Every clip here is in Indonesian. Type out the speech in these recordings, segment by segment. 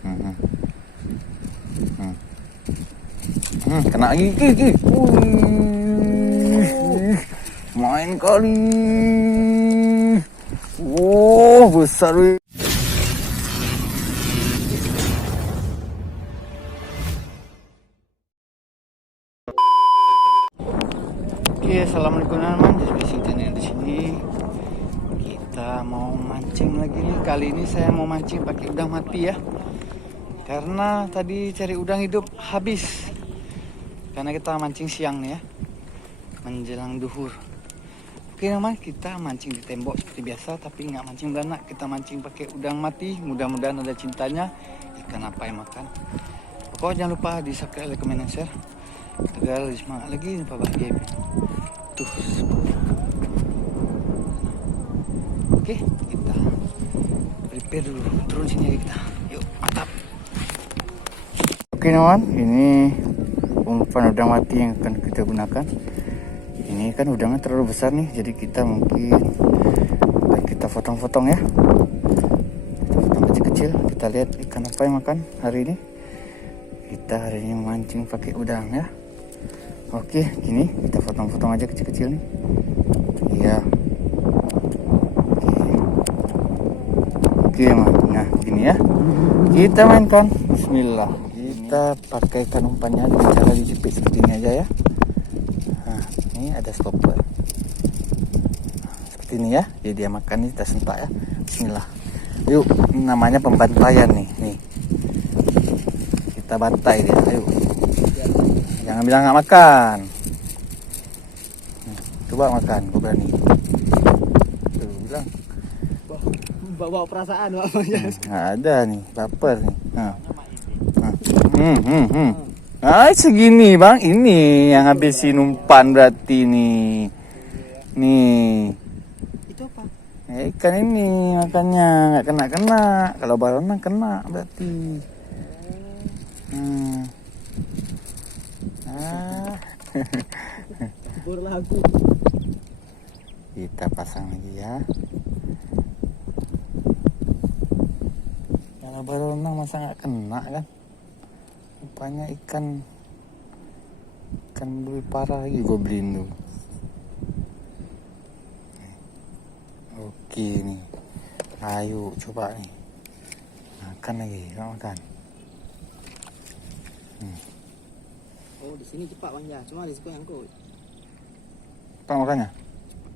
Hmm. Kena lagi. Main kali. Besar weh. Oke, assalamualaikum teman-teman. Jadi channel di sini kita mau mancing lagi nih. Kali ini saya mau mancing pakai udang mati ya. Karena tadi cari udang hidup habis. Karena kita mancing siang nih ya, menjelang duhur. Oke teman, kita mancing di tembok seperti biasa, tapi nggak mancing beranak. Kita mancing pakai udang mati. Mudah-mudahan ada cintanya. Ikan apa yang makan. Pokoknya jangan lupa di subscribe, like, comment, dan share agar lebih semangat lagi Pak Bahagia. Tuh. Oke, kita prepare dulu. Turun sini aja kita. Yuk, mantap. Oke teman, ini umpan udang mati yang akan kita gunakan. Ini kan udangnya terlalu besar nih, jadi kita mungkin kita potong-potong ya. Kita potong kecil-kecil. Kita lihat ikan apa yang makan hari ini. Kita hari ini mancing pakai udang ya. Oke, gini kita potong-potong aja kecil-kecil nih. Iya. Oke, nah gini ya. Kita mainkan. Bismillah. Kita pakaikan umpannya dengan cara dijepit seperti ini aja ya. Nah, ini ada stopper. Seperti ini ya. Jadi dia makan nih, kita sentak ya. Bismillah. Yuk, ini namanya pembantaian nih. Nih. Kita bantai dia. Ayo. Jangan bilang nggak makan. Coba makan, gue berani. Tuh, bilang. Bawa perasaan, Pak. Nggak ada nih, baper nih. Nah. Nah, segini bang, ini yang habisin umpan berarti nih. Nih. Itu apa? Ikan ini makanya nggak kena. Kalau baronang kena berarti. Lagu. Kita pasang lagi ya. Kalau baronang masa nggak kena kan? Rupanya ikan lebih parah lagi gue beliin tuh. Oke nih, ayo coba nih, makan lagi, makan. Oh, di sini cepat Bang ya, cuma risiko nyangkut. Apa makannya?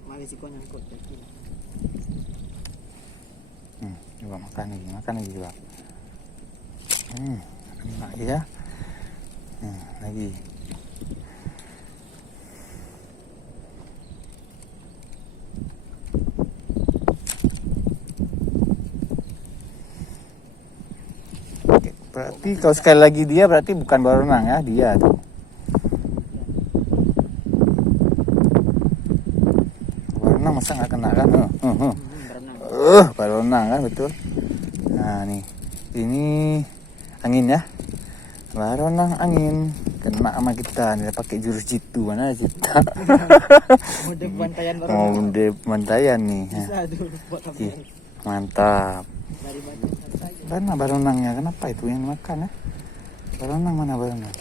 Mari risiko nyangkut jadi. Coba makan lagi coba. Enak ya. Lagi. Oke, berarti kalau sekali lagi dia berarti bukan baronang ya, dia tuh. Baronang masa nggak kena kan? Baronang kan betul. Nah nih, ini angin ya. Baronang angin kena sama kita. Dia pakai jurus jitu, mana kita? Mode pembantaian baronang. Mode pembantaian nih. Bisa dulu buat Oke, mantap. dari badan. Mana baronangnya? Kenapa itu yang makan ya? Baronang mana baronang?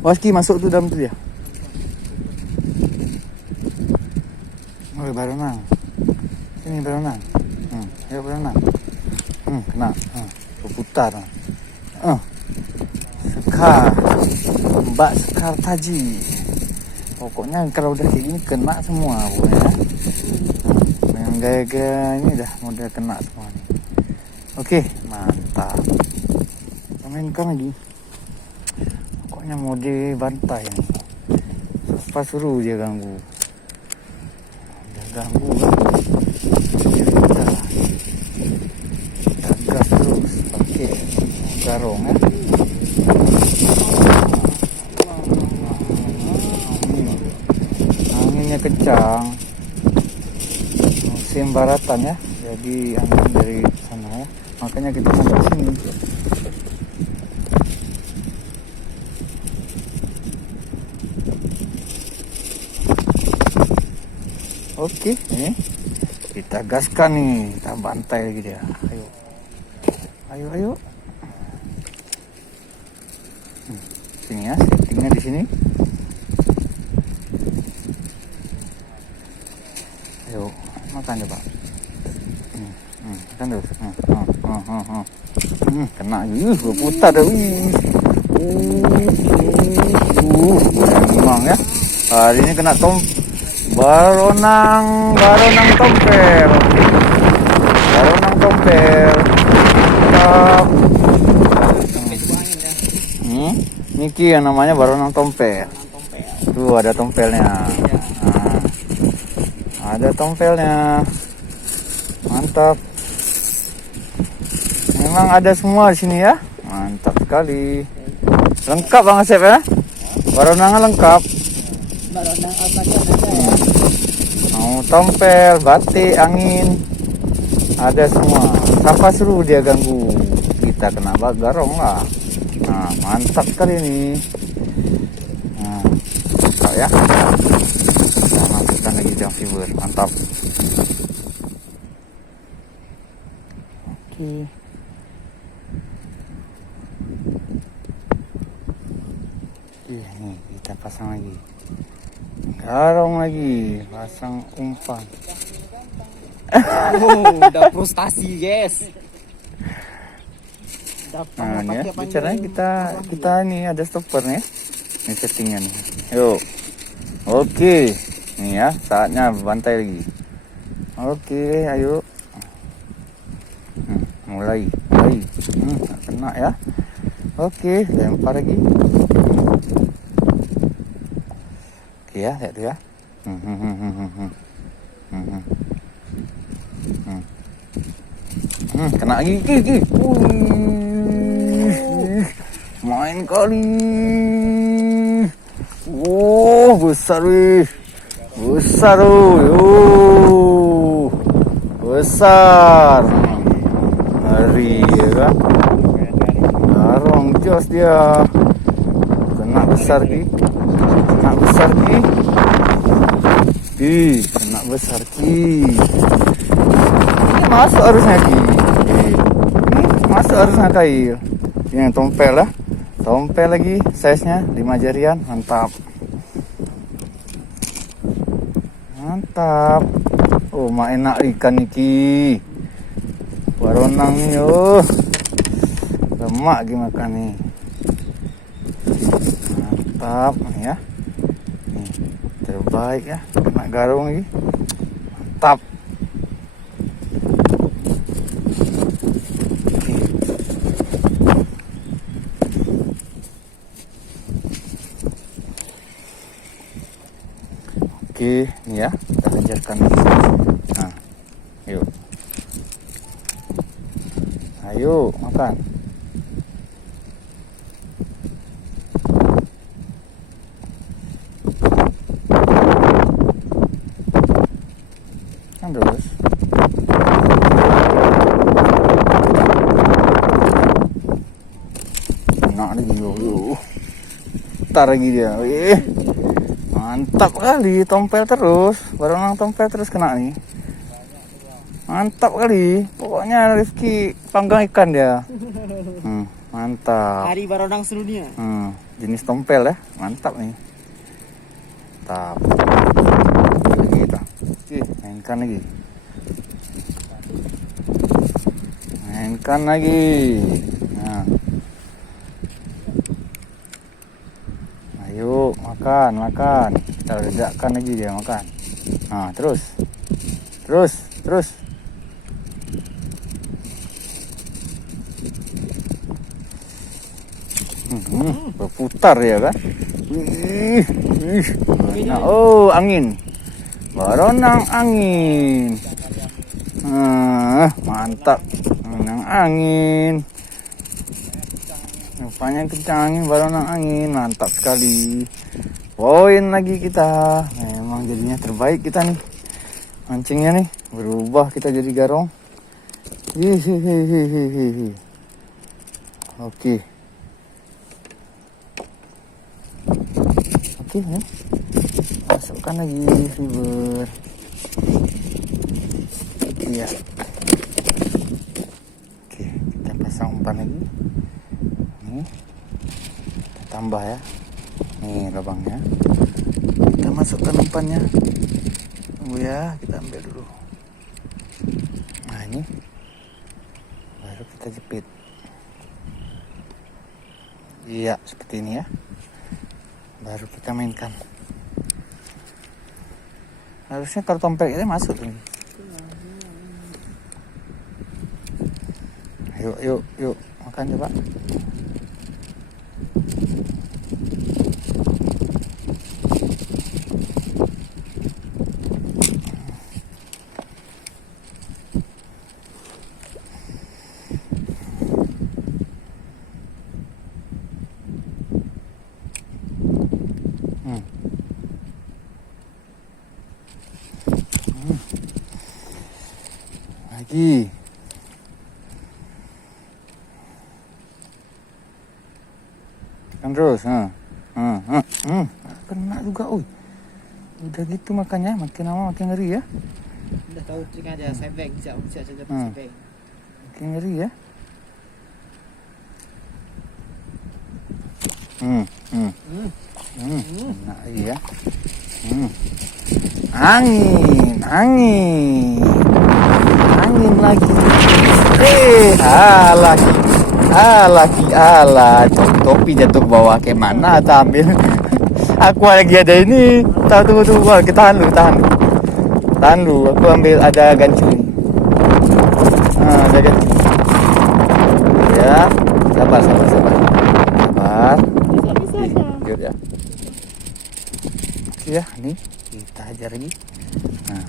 Waski masuk tuh dalam tuh ya. Oh baronang. Ini baronang. Ya baronang. Kena. Putar. Mbak Sekar Taji. Pokoknya kalau udah kayak gini kena semua pokoknya. Dengan gaya-gaya ini udah model kena semua nih. Oke, mantap. Kita mainkan lagi. Pokoknya mode bantai nih. Apa suruh dia ganggu. Dia ganggu kan. Kita gas terus pakai garong ya. Anginnya kencang, musim baratan ya, jadi angin dari sana ya, makanya kita masuk sini. Oke, nih kita gaskan nih, kita bantai lagi dia. Ayo. Ayo, ayo. Sini ya, settingnya di sini. Ayo, makan coba. Makan terus. Kena berputar dah. Memang ya. Hari ini kena baronang tompel. Baronang tompel. Niki yang namanya baronang tompel. Tuh ada tompelnya. Ada tompelnya. Mantap. Memang ada semua di sini ya. Mantap sekali. Lengkap Bang Asep ya. Baronangnya lengkap. Baronang apa aja ada ya. Mau tompel, batik, angin. Ada semua. Siapa suruh dia ganggu? Kita kena garong lah. Nah, mantap sekali ini. Nah, mantap ya. Kita masukkan lagi jam fiber. Mantap. Oke. Nih kita pasang lagi. Garong lagi, pasang umpan. Udah frustasi guys. Nah, ini ya, caranya kita nih ada stopper nih. Ini settingnya nih. Yuk. Oke. Nih ya, saatnya bantai lagi. Oke, ayo. Mulai. Kena ya. Oke, lempar lagi. Oke ya, lihat tuh ya. Kena lagi. Main kali. Oh, besar wih. Besar besar. Hari ya kan. Garong jos dia. Kena besar ki. Kena besar ki. Kena besar ki. Ini masuk harusnya ki. Ini masuk harusnya kail. Ini yang tompel lah. Tompel lagi, size-nya 5 jarian, mantap. Mantap. Oh, mak enak ikan iki. Baronang yo. Lemak gimana makan nih. Mantap nih ya. Nih, terbaik ya. Kena garung lagi. Mantap. Oke, ini ya, kita lanjutkan. Nah, yuk. Ayo, makan. Kan terus. Enak lagi, yuk. Tar lagi dia. Mantap kali, tompel terus. Baronang tompel terus kena nih. Mantap kali. Pokoknya Rifki panggang ikan dia. Mantap. Hari baronang sedunia. Jenis tompel ya. Mantap nih. Mantap. Lagi kita. Oke, mainkan lagi. Mainkan lagi. Nah. Ayo makan. Kita ledakan lagi dia makan. Nah, terus. Berputar ya kan. Nah, oh, angin. Baronang angin. Mantap. Baronang angin. Rupanya kencang angin, baronang angin. Mantap sekali. Poin lagi kita. Memang jadinya terbaik kita nih. Mancingnya nih berubah, kita jadi garong. Oke. Oke nih. Masukkan lagi fiber. Iya. Oke, kita pasang pasang umpan lagi. Nih, kita tambah ya. Nih lubangnya. Kita masukkan umpannya. Tunggu ya, kita ambil dulu. Nah ini, baru kita jepit. Iya, seperti ini ya. Baru kita mainkan. Harusnya kalau tompel kita masuk ini. Yuk, makan coba. Lagi. Kan terus, kena juga, udah gitu makannya, makin lama makin ngeri ya. Udah tahu trik aja, sebeng, siap sebeng. Makin ngeri ya. Nah iya. Angin lagi. Alah, topi jatuh ke bawah, kayak mana tak ambil. Aku lagi ada ini. Tunggu, kita tahan dulu. Aku ambil ada gancu ini. Ada gancu. Ya, sabar. Yuk ya. Oke ya, nih kita hajar lagi. Nah.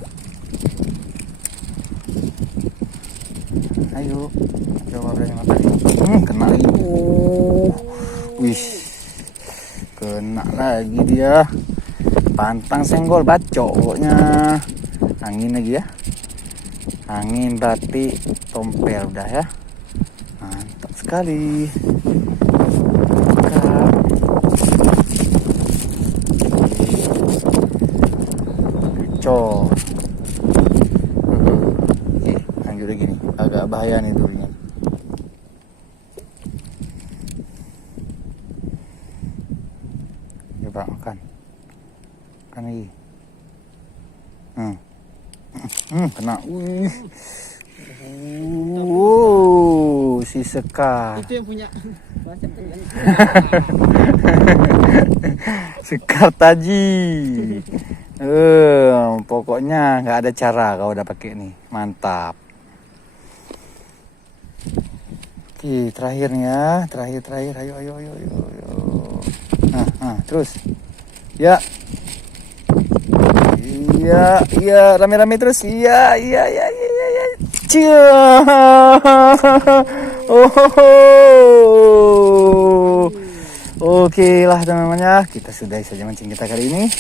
Ayo, coba berani makan. Kena lagi. Wih, kena lagi dia. Pantang senggol bacok pokoknya. Angin lagi ya. Angin berarti tompel udah ya. Mantap sekali. Cor. Lanjut lagi nih. Agak bahaya nih dulunya. Coba makan lagi. Kena. Si Sekar. Itu yang punya. Sekar taji. Pokoknya nggak ada cara kalau udah pakai nih, mantap. Oke, terakhir nih ya, terakhir. Ayo. Nah, terus. Ya. Iya, rame-rame terus. Iya. Cia. Oke lah teman-teman, kita sudahi saja mancing kita kali ini.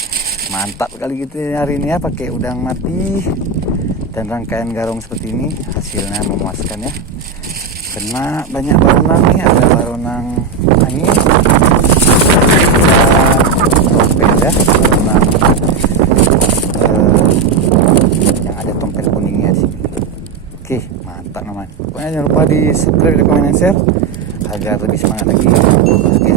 Mantap kali kita hari ini ya, pakai udang mati dan rangkaian garong seperti ini. Hasilnya memuaskan ya. Kena banyak baronang nih, ada baronang angin, tompel ya, baronang yang ada tompel kuningnya di sini. Oke, mantap teman. Pokoknya jangan lupa di subscribe, di komen, dan share agar lebih semangat lagi. Oke.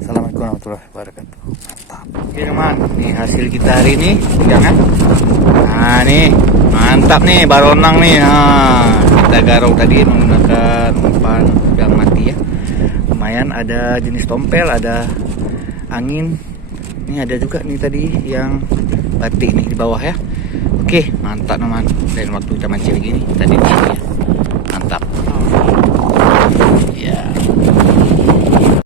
Assalamualaikum warahmatullahi wabarakatuh. Mantap. Oke teman, nih hasil kita hari ini jangan. Nah nih, mantap nih baronang nih. Kita garau tadi menggunakan umpan udang mati ya. Lumayan, ada jenis tompel, ada angin. Ini ada juga nih tadi yang batik nih di bawah ya. Oke, mantap teman. Dan waktu kita mancing begini tadi ya.